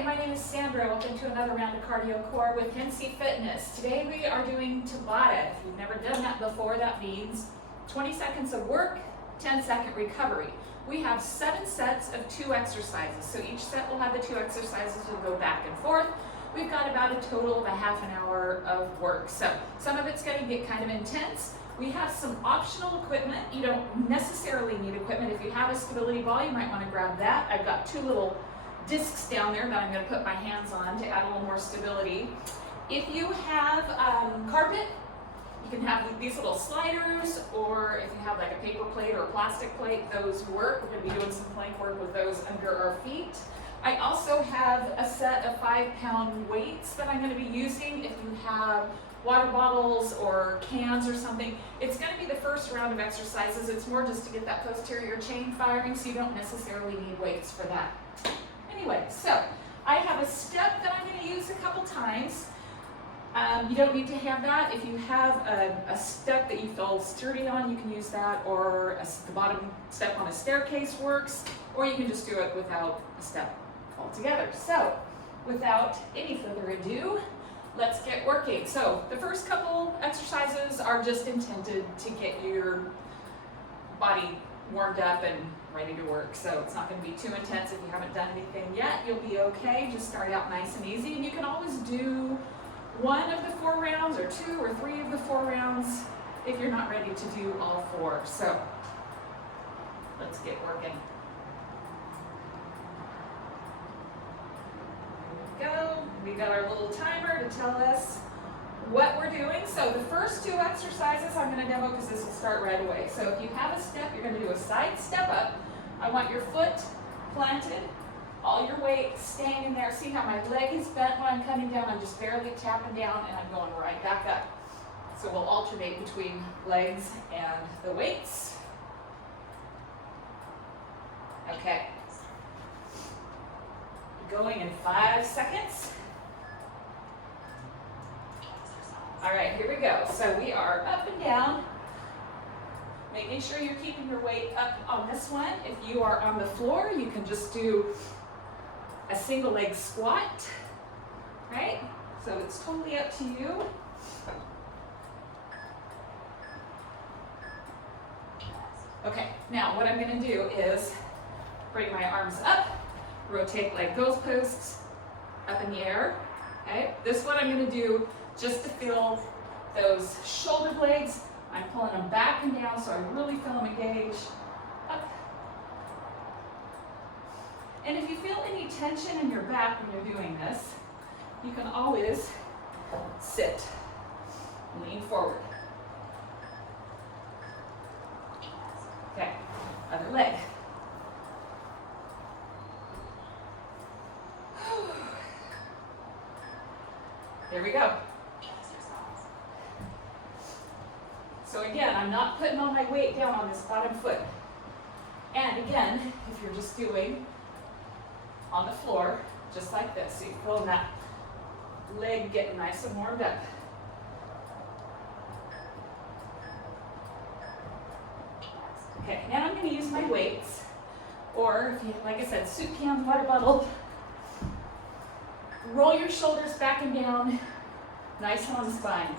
Hi, my name is Sandra. Welcome to another round of Cardio Core with Hensi Fitness. Today we are doing Tabata. If you've never done that before, that means 20 seconds of work, 10-second recovery. We have 7 sets of 2 exercises. So each set will have the 2 exercises. We'll go back and forth. We've got about a total of a half an hour of work. So some of it's going to get kind of intense. We have some optional equipment. You don't necessarily need equipment. If you have a stability ball, you might want to grab that. I've got 2 little discs down there that I'm going to put my hands on to add a little more stability. If you have carpet, you can have these little sliders, or if you have like a paper plate or a plastic plate, those work. We're going to be doing some plank work with those under our feet. I also have a set of 5-pound weights that I'm going to be using. If you have water bottles or cans or something, it's going to be the first round of exercises. It's more just to get that posterior chain firing, so you don't necessarily need weights for that. Anyway, so I have a step that I'm going to use a couple times. You don't need to have that. If you have a step that you feel sturdy on, you can use that, or the bottom step on a staircase works, or you can just do it without a step altogether. So without any further ado, let's get working. So the first couple exercises are just intended to get your body warmed up and ready to work. So it's not going to be too intense. If you haven't done anything yet, you'll be okay. Just start out nice and easy, and you can always do 1 of the 4 rounds or 2 or 3 of the 4 rounds if you're not ready to do all 4. So let's get working. There we go. We got our little timer to tell us what we're doing. So the first 2 exercises I'm going to demo because this will start right away. So if you have a step, you're going to do a side step up. I want your foot planted, all your weight staying in there. See how my leg is bent when I'm coming down? I'm just barely tapping down and I'm going right back up. So we'll alternate between legs and the weights. Okay. Going in 5 seconds. All right, here we go. So we are up and down, making sure you're keeping your weight up on this one. If you are on the floor, you can just do a single leg squat, right? So it's totally up to you. Okay, now what I'm going to do is bring my arms up, rotate like goalposts up in the air. Okay, this one I'm going to do just to feel those shoulder blades. I'm pulling them back and down so I really feel them engage. Up. And if you feel any tension in your back when you're doing this, you can always sit, lean forward. Okay, other leg. There we go. So again, I'm not putting all my weight down on this bottom foot. And again, if you're just doing on the floor, just like this, so you feel that leg getting nice and warmed up. Okay, now I'm going to use my weights, or if you, like I said, soup can, water bottle. Roll your shoulders back and down, nice and on the spine.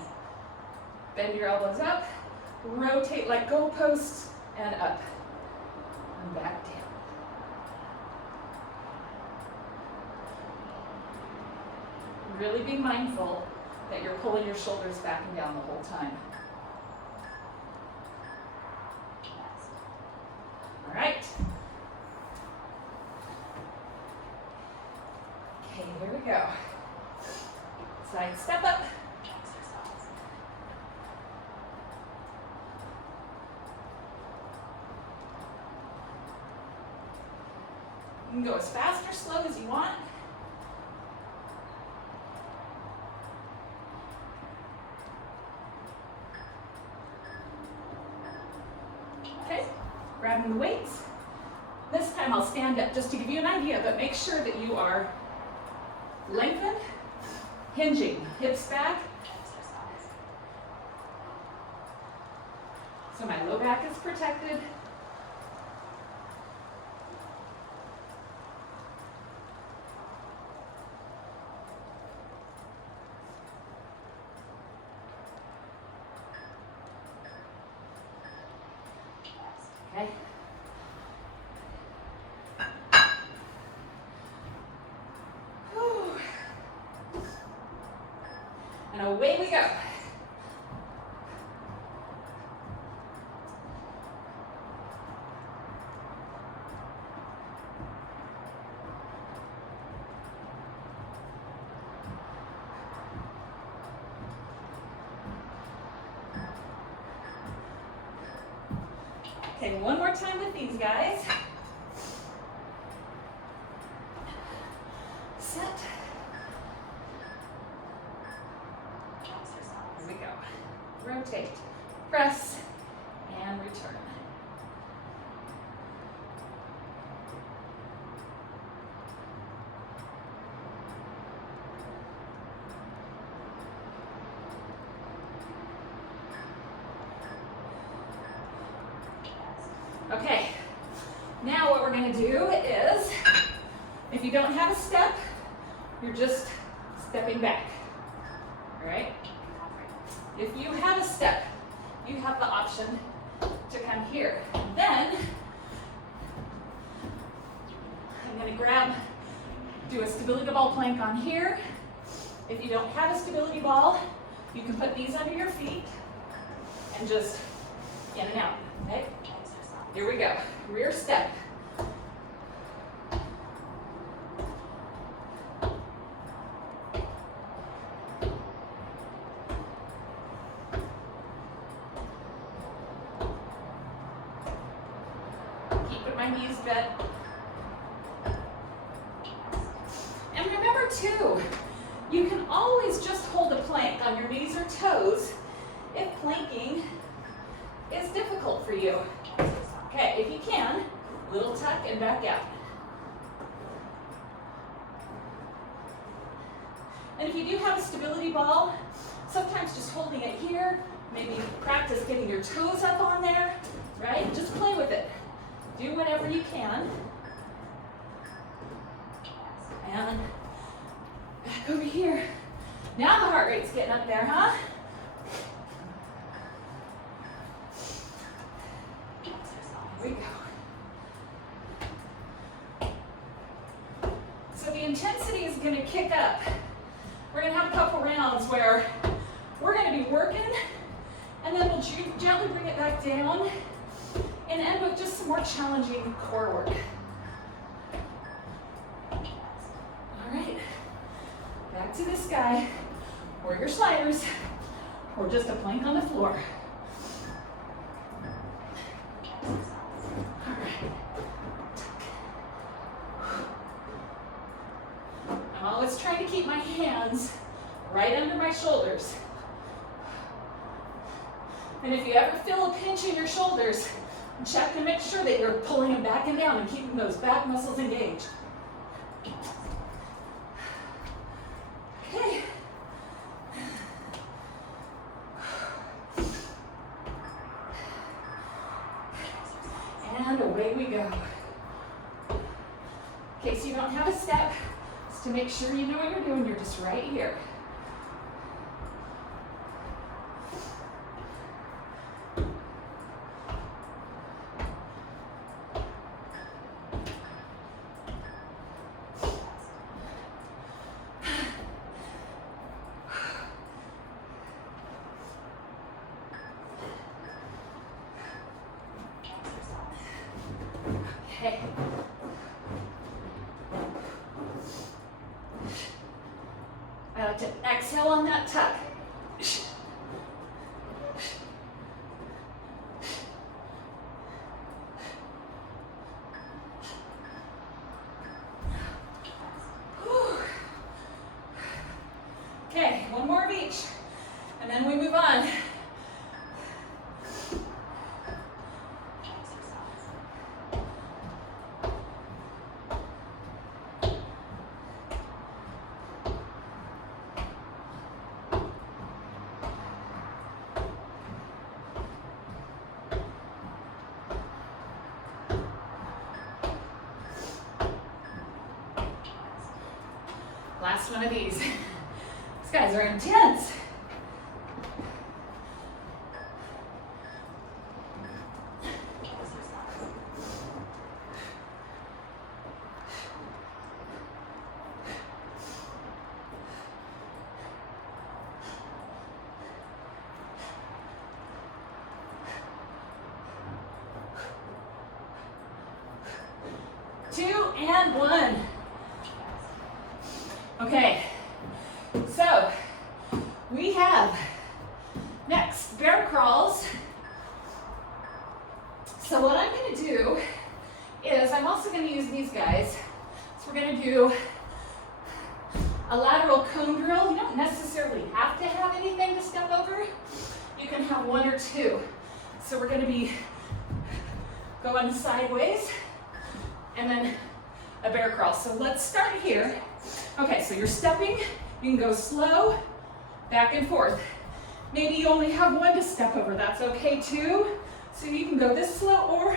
Bend your elbows up, rotate like goalposts, and up, and back down. Really be mindful that you're pulling your shoulders back and down the whole time. All right. Okay, here we go. Side step up. You can go as fast or slow as you want. Okay, grabbing the weights. This time I'll stand up just to give you an idea, but make sure that you are lengthened, hinging, hips back. So my low back is protected. Okay. Whew. And away we go. Okay, one more time with these guys. Set. Here we go. Rotate, press, and return. Okay, now what we're going to do is, if you don't have a step, you're just stepping back, all right? If you have a step, you have the option to come here. Then, I'm going to do a stability ball plank on here. If you don't have a stability ball, you can put these under your feet and just in and out, okay? Here we go, rear step. Keeping my knees bent. And remember too, you can always just hold a plank on your knees or toes if planking is difficult for you. Okay, if you can, little tuck and back out. And if you do have a stability ball, sometimes just holding it here, maybe practice getting your toes up on there, right? Just play with it. Do whatever you can. And back over here. Now the heart rate's getting up there, huh? Here we go. So the intensity is going to kick up. We're going to have a couple rounds where we're going to be working, and then we'll gently bring it back down and end with just some more challenging core work. All right, back to this guy, or your sliders, or just a plank on the floor. All right. I'm always trying to keep my hands right under my shoulders. And if you ever feel a pinch in your shoulders, check to make sure that you're pulling them back and down and keeping those back muscles engaged. Okay. And away we go. In case you don't have a step, just to make sure you know what you're doing, you're just right here. Okay. I like to exhale on that tuck. Okay, one more of each, and then we move on. Last one of these. These guys are intense. And 1. Okay, so we have next bear crawls. So what I'm going to do is I'm also going to use these guys. So we're going to do a lateral cone drill. You don't necessarily have to have anything to step over. You can have 1 or 2. So we're going to be going sideways and then a bear crawl. So let's start here. Okay, so you're stepping. You can go slow, back and forth. Maybe you only have 1 to step over. That's okay too. So you can go this slow or...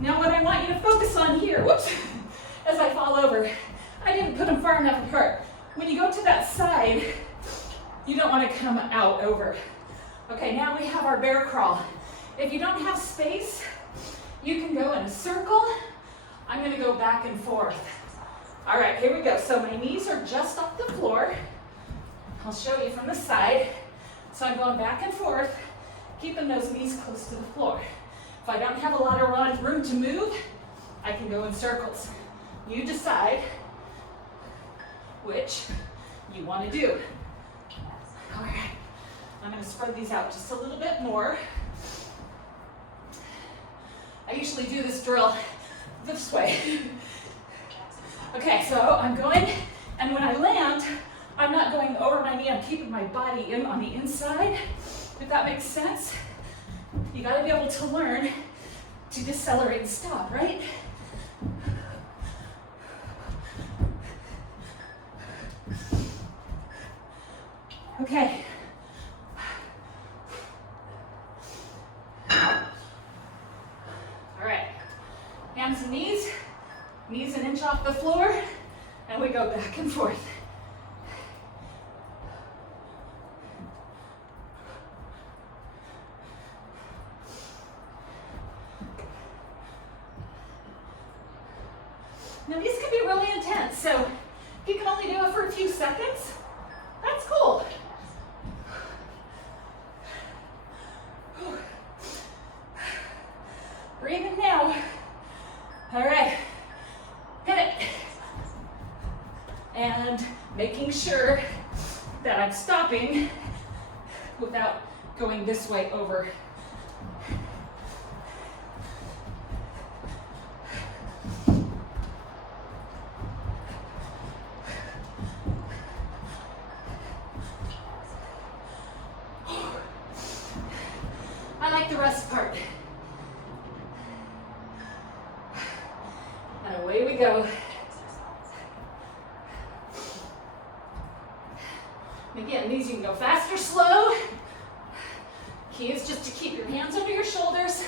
Now what I want you to focus on here, whoops, as I fall over, I didn't put them far enough apart. When you go to that side, you don't want to come out over. Okay, now we have our bear crawl. If you don't have space, you can go in a circle. I'm going to go back and forth. All right, here we go. So my knees are just off the floor. I'll show you from the side. So I'm going back and forth, keeping those knees close to the floor. If I don't have a lot of room to move, I can go in circles. You decide which you want to do. All right, I'm going to spread these out just a little bit more. I usually do this drill this way. Okay, so I'm going, and when I land, I'm not going over my knee, I'm keeping my body in on the inside, if that makes sense. You gotta be able to learn to decelerate and stop, right? Okay. All right, hands and knees an inch off the floor, and we go back and forth. Now these can be really intense, so if you can only do it for a few seconds, that's cool. Breathing now. All right, hit it. And making sure that I'm stopping without going this way over. I like the rest part. And away we go. Again, these you can go fast or slow. Key is just to keep your hands under your shoulders.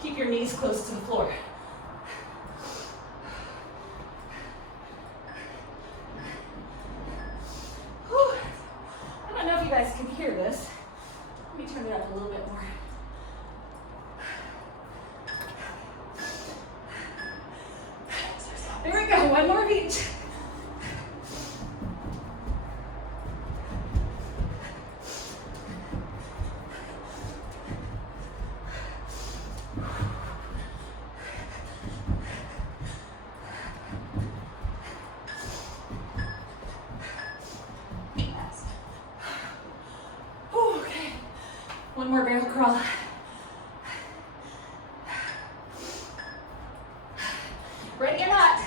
Keep your knees close to the floor. Whew. I don't know if you guys can hear this. Let me turn it up a little bit more. There we go, 1 more of each. Okay, 1 more barrel crawl. Ready or not?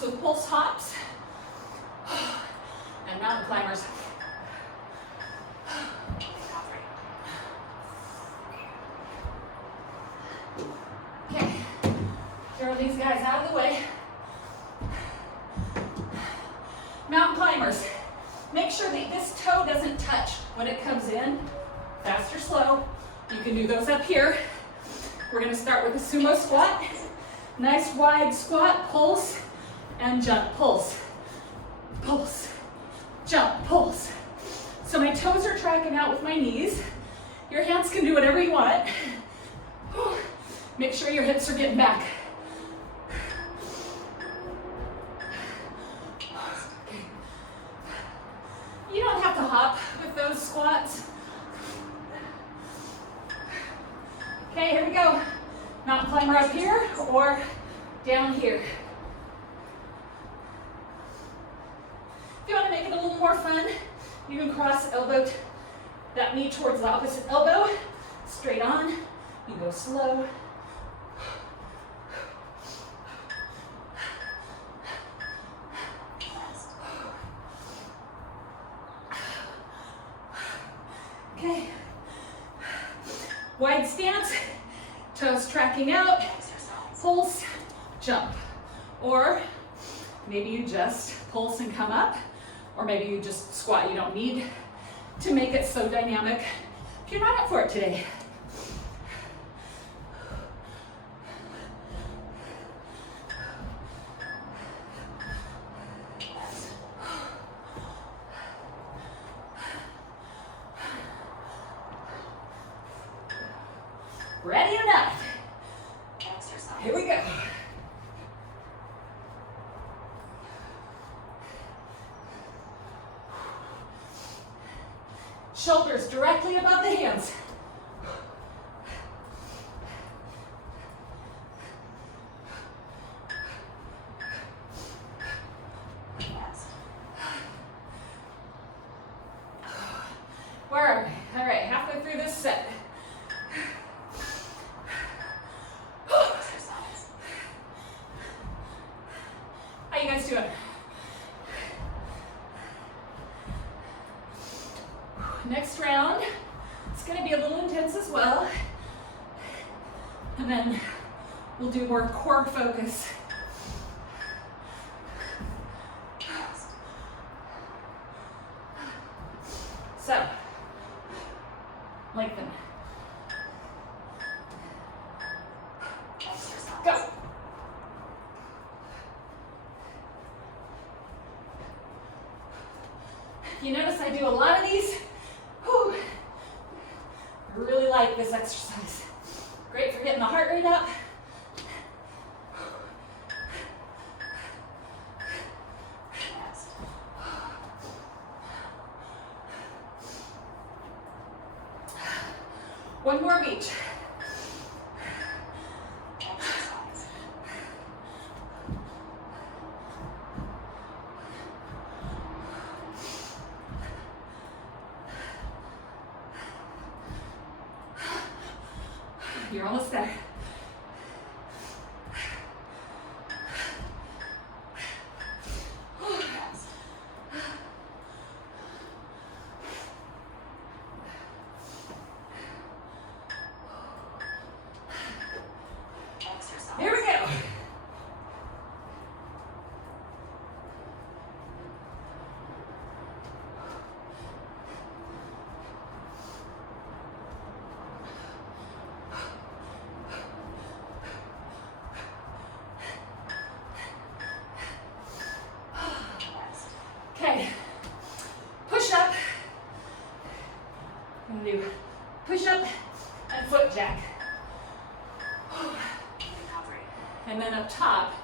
With pulse hops and mountain climbers. Okay, throw these guys out of the way. Mountain climbers. Make sure that this toe doesn't touch when it comes in. Fast or slow. You can do those up here. We're going to start with a sumo squat. Nice wide squat, pulse, and jump, pulse, pulse, jump, pulse, So my toes are tracking out with my knees. Your hands can do whatever you want. Make sure your hips are getting back. You don't have to hop with those squats. Okay, here we go. Mountain climber up here or down here. If you want to make it a little more fun, you can cross that knee towards the opposite elbow, straight on. You go slow. Okay. Wide stance, toes tracking out, pulse, jump. Or maybe you just pulse and come up, or maybe you just squat. You don't need to make it so dynamic if you're not up for it today. Ready or not? Here we go. Shoulders directly above the hands. Where are we? All right, halfway through this set. How you guys doing? Next round, it's going to be a little intense as well. And then we'll do more core focus. So, lengthen. Go. You notice I do a lot of these. Whew. I really like this exercise. Great for getting the heart rate up. One more of each. You're almost there. Here we go. Okay, push up. I'm gonna do push up and foot jack. And then up top,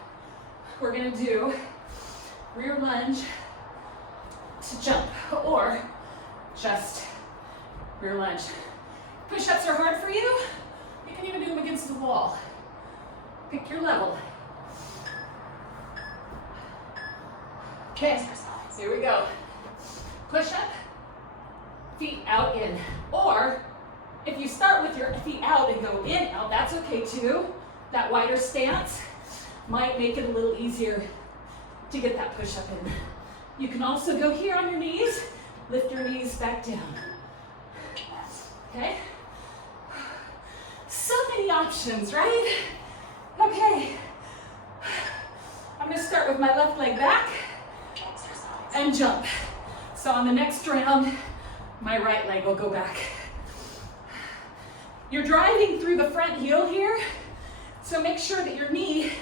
we're gonna do rear lunge to jump, or just rear lunge. Push-ups are hard for you. You can even do them against the wall. Pick your level. Okay, here we go. Push up, feet out, in. Or if you start with your feet out and go in, out, that's okay too. That wider stance might make it a little easier to get that push up in. You can also go here on your knees, lift your knees back down. Okay? So many options, right? Okay. I'm gonna start with my left leg back and jump. So on the next round, my right leg will go back. You're driving through the front heel here, so make sure that your knee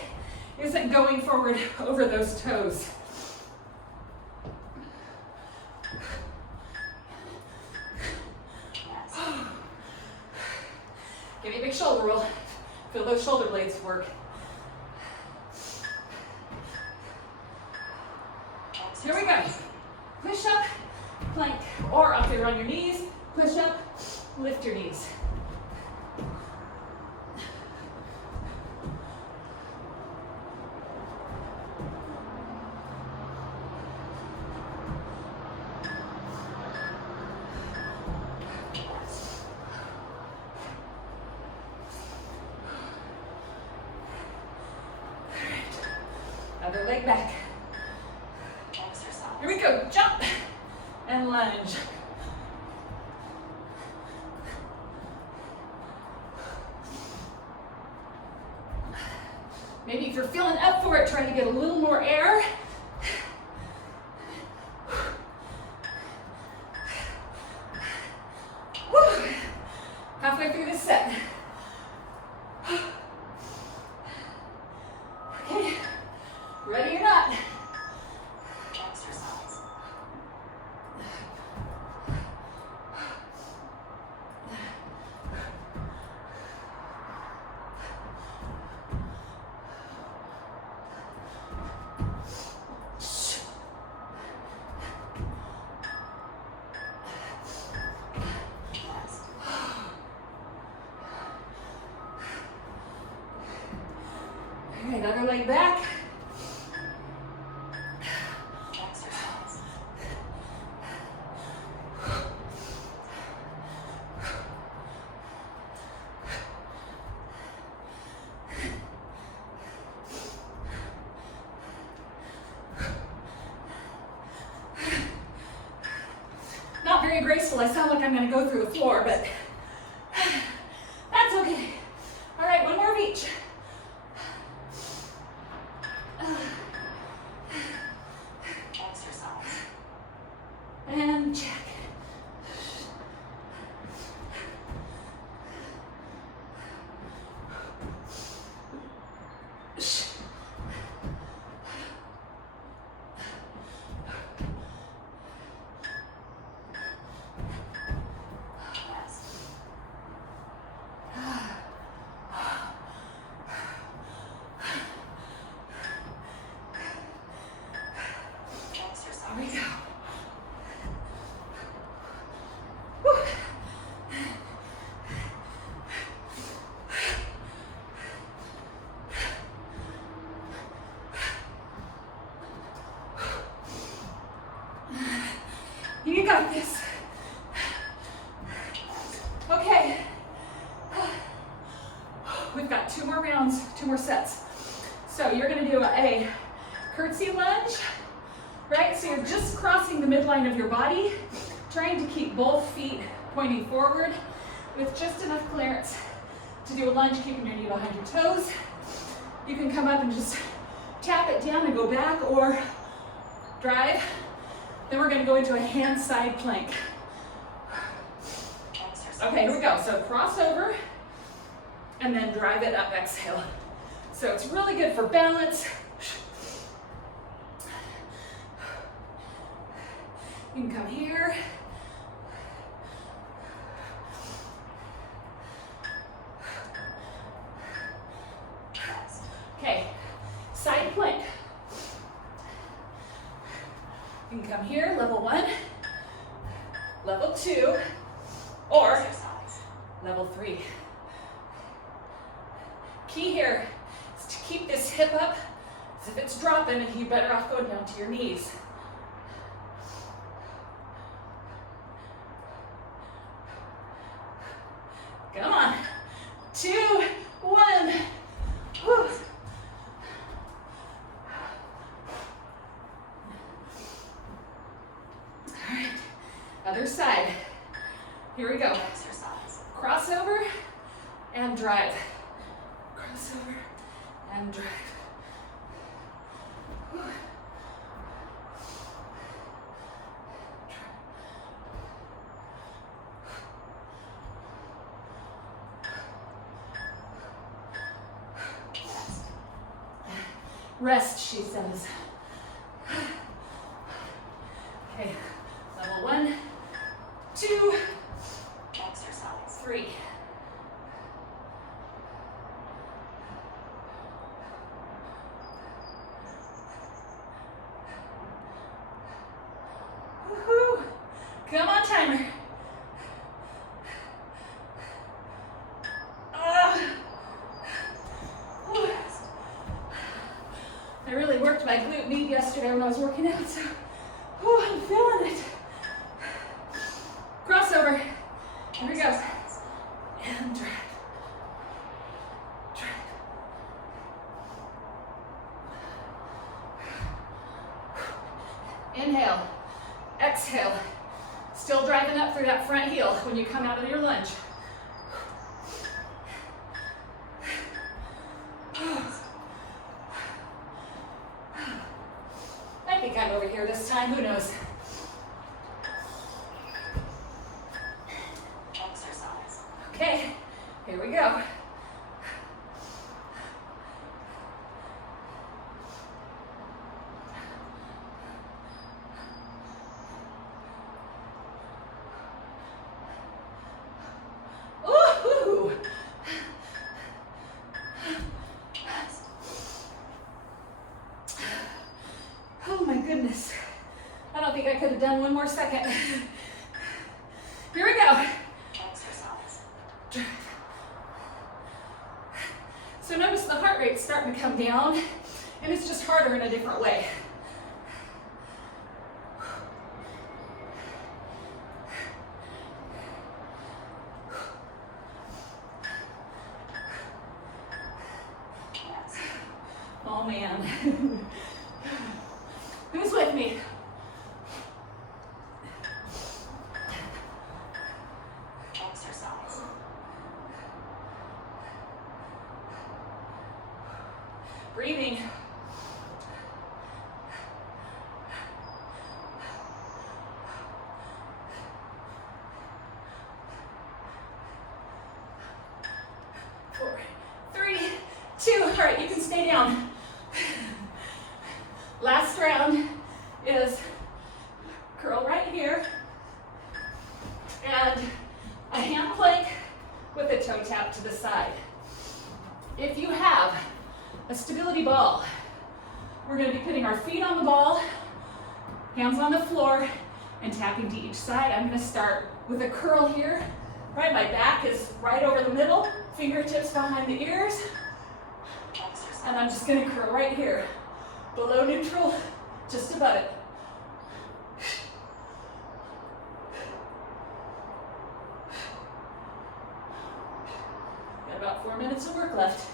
isn't going forward over those toes. Give me a big shoulder roll. Feel those shoulder blades work. Here we go. Push up, plank, or up there on your knees. Push up, lift your knees. Other leg back. Here we go, jump and lunge. Maybe if you're feeling up for it, try to get a little more air. Woo. Halfway through this set. Okay, ready or not? Okay, other leg back. Not very graceful. I sound like I'm going to go through the floor, but that's okay. All right, one more of each. And check. Here we go. Whew. You got this. Okay. We've got 2 more rounds, 2 more sets. So you're going to do a curtsy lunge. Right, so you're just crossing the midline of your body, trying to keep both feet pointing forward with just enough clearance to do a lunge, keeping your knee behind your toes. You can come up and just tap it down and go back or drive. Then we're going to go into a hand side plank. Okay, here we go. So cross over and then drive it up, exhale. So it's really good for balance. You can come here. Okay, side plank. You can come here, level 1, level 2, or level 3. Key here is to keep this hip up, because if it's dropping, you're better off going down to your knees. Come on. 2, 1. Whew. All right. Other side. Here we go. Crossover and drive. Crossover and drive. Whew. Rest, she says. Okay, level 1, 2, 3. yesterday when I was working out, so I'm feeling it. Crossover. Here we go. And drive. Inhale, exhale. Still driving up through that front heel when you come out of your lunge. I think I'm over here this time, who knows? Exercise. Okay, here we go. Oh my goodness. I don't think I could have done one more second. Here we go. Exercise. So notice the heart rate's starting to come down, and it's just harder in a different way. Oh man. Who's with me? Exercise. Breathing. Four, three, two. All right, you can stay down. Last round is curl right here and a hand plank with a toe tap to the side. If you have a stability ball, we're going to be putting our feet on the ball, hands on the floor, and tapping to each side. I'm going to start with a curl here. Right, my back is right over the middle, fingertips behind the ears, and I'm just going to curl right here. Below neutral, just above it. Got about 4 minutes of work left.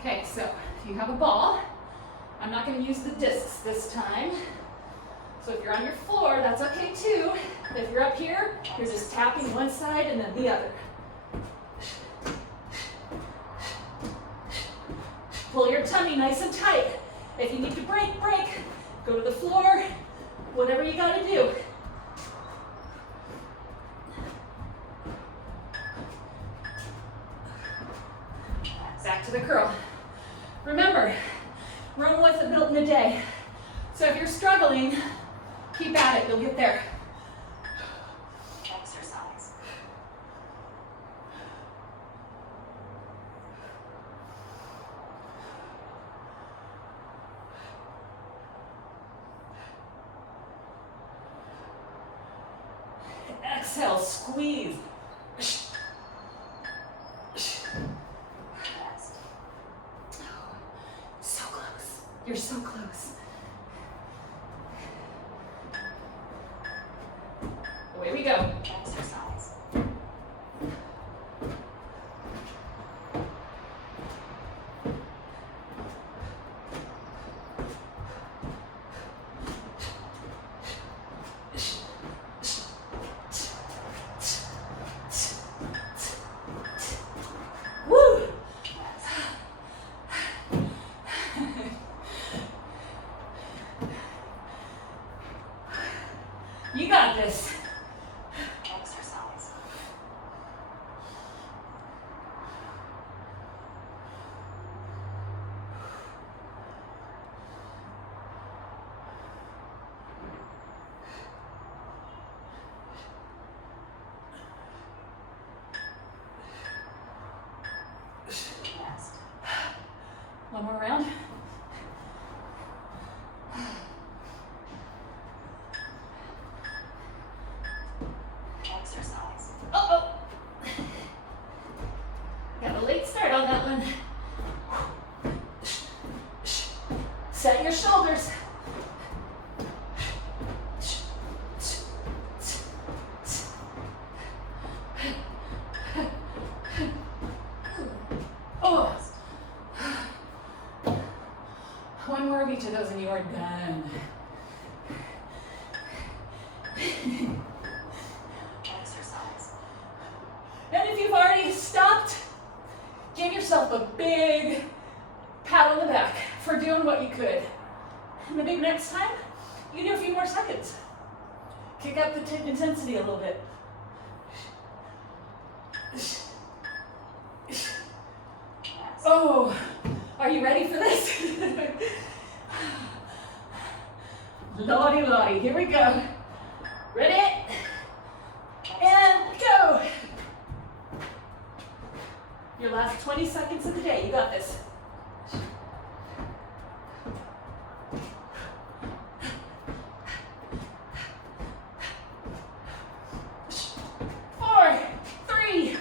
Okay, so if you have a ball, I'm not going to use the discs this time. So if you're on your floor, that's okay too. If you're up here, you're just tapping one side and then the other. Pull your tummy nice and tight. If you need to break, break. Go to the floor, whatever you gotta do. Back to the curl. Remember, we're only built in a day. So if you're struggling, keep at it, you'll get there. Exercise. Exhale, squeeze. So close. You're so close. Away we go. Exercise. Woo! You got this. Exercise. One more round. each of those and you are done. Exercise. And if you've already stopped, give yourself a big pat on the back for doing what you could. And maybe next time, you do a few more seconds. Kick up the intensity a little bit. Oh, are you ready for this? Lordy, lordy, here we go. Ready? And go. Your last 20 seconds of the day, you got this. 4, 3.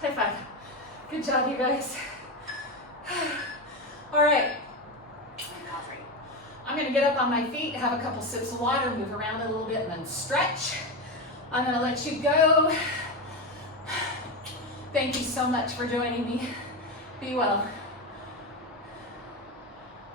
High five. Good job, you guys. All right. I'm gonna get up on my feet, have a couple sips of water, move around a little bit, and then stretch. I'm gonna let you go. Thank you so much for joining me. Be well.